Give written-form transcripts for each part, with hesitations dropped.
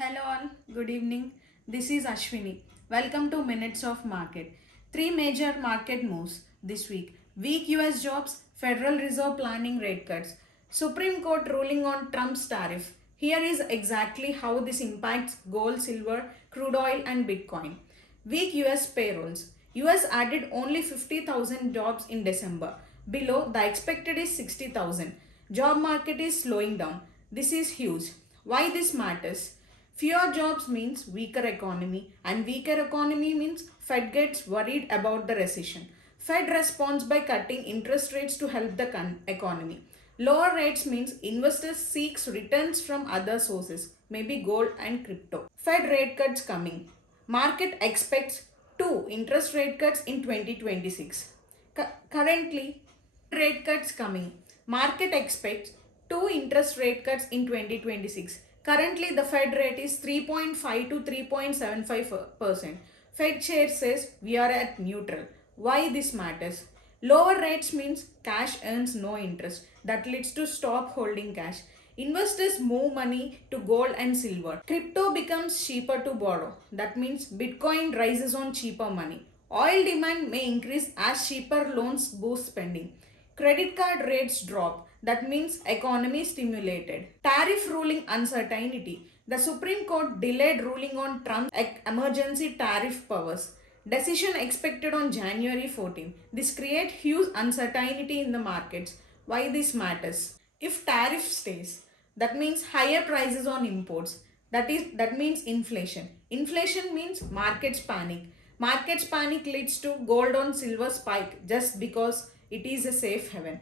Hello all, good evening. This is Ashwini. Welcome to Minutes of Market. Three major market moves this week. Weak US jobs, Federal Reserve planning rate cuts, Supreme Court ruling on Trump's tariff. Here is exactly how this impacts gold, silver, crude oil and Bitcoin. Weak US payrolls. US added only 50,000 jobs in December. Below, the expected is 60,000. Job market is slowing down. This is huge. Why this matters? Fewer jobs means weaker economy, and weaker economy means Fed gets worried about the recession. Fed responds by cutting interest rates to help the economy. Lower rates means investors seeks returns from other sources, maybe gold and crypto. Fed rate cuts coming. Market expects two interest rate cuts in 2026. Currently, rate cuts coming. Market expects two interest rate cuts in 2026. Currently, the Fed rate is 3.5 to 3.75%. Fed chair says we are at neutral. Why this matters? Lower rates means cash earns no interest. That leads to stop holding cash. Investors move money to gold and silver. Crypto becomes cheaper to borrow. That means Bitcoin rises on cheaper money. Oil demand may increase as cheaper loans boost spending. Credit card rates drop. That means economy stimulated. Tariff ruling uncertainty. The Supreme Court delayed ruling on Trump's emergency tariff powers. Decision expected on January 14. This creates huge uncertainty in the markets. Why this matters? If tariff stays, that means higher prices on imports. That means inflation. Inflation means markets panic. Markets panic leads to gold on silver spike just because it is a safe haven.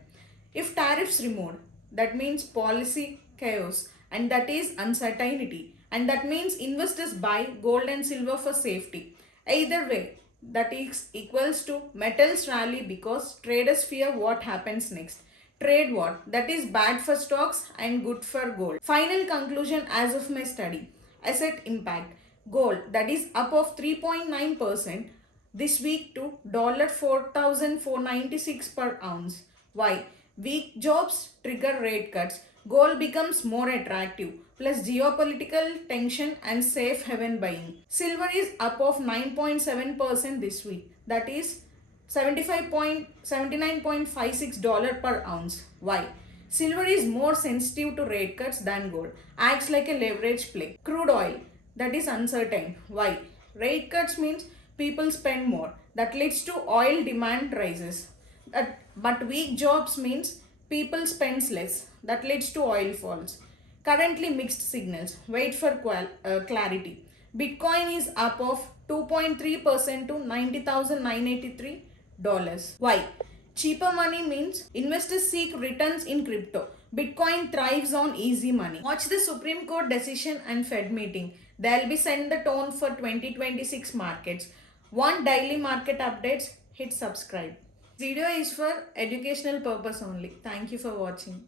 If tariffs removed, that means policy chaos and that is uncertainty, and that means investors buy gold and silver for safety. Either way, that is equals to metals rally because traders fear what happens next. Trade war, that is bad for stocks and good for gold. Final conclusion as of my study. Asset impact. Gold, that is up of 3.9% this week to $4,496 per ounce. Why? Weak jobs trigger rate cuts. Gold becomes more attractive. Plus geopolitical tension and safe haven buying. Silver is up of 9.7% this week. That is $79.56 per ounce. Why? Silver is more sensitive to rate cuts than gold. Acts like a leverage play. Crude oil, that is uncertain. Why? Rate cuts means people spend more. That leads to oil demand rises. But weak jobs means people spends less. That leads to oil falls. Currently mixed signals. Wait for clarity. Bitcoin is up of 2.3% to $90,983. Why? Cheaper money means investors seek returns in crypto. Bitcoin thrives on easy money. Watch the Supreme Court decision and Fed meeting. They'll be set the tone for 2026 markets. Want daily market updates? Hit subscribe. Video is for educational purpose only. Thank you for watching.